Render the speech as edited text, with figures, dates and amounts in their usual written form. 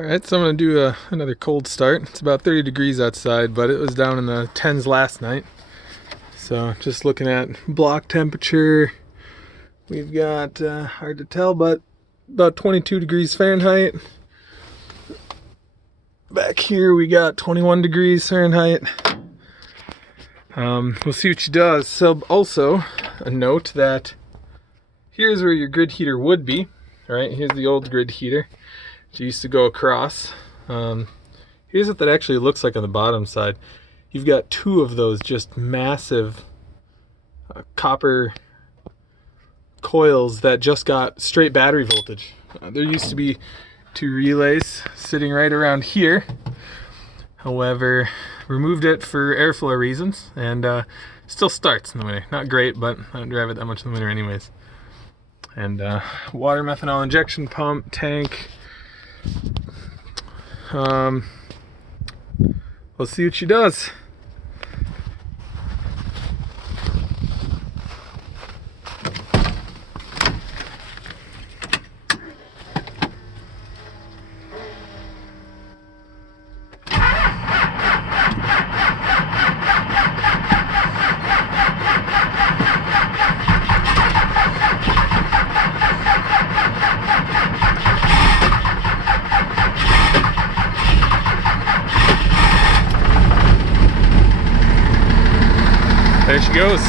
Alright, so I'm going to do another cold start. It's about 30 degrees outside, but it was down in the 10s last night. So just looking at block temperature, we've got, hard to tell, but about 22 degrees Fahrenheit. Back here we got 21 degrees Fahrenheit. We'll see what she does. So also a note that here's where your grid heater would be. Right, here's the old grid heater. She used to go across. Here's what that actually looks like on the bottom side. You've got two of those just massive copper coils that just got straight battery voltage. There used to be two relays sitting right around here. However, removed it for airflow reasons, and still starts in the winter. Not great, but I don't drive it that much in the winter anyways. And water methanol injection pump, tank. We'll see what she does. There she goes.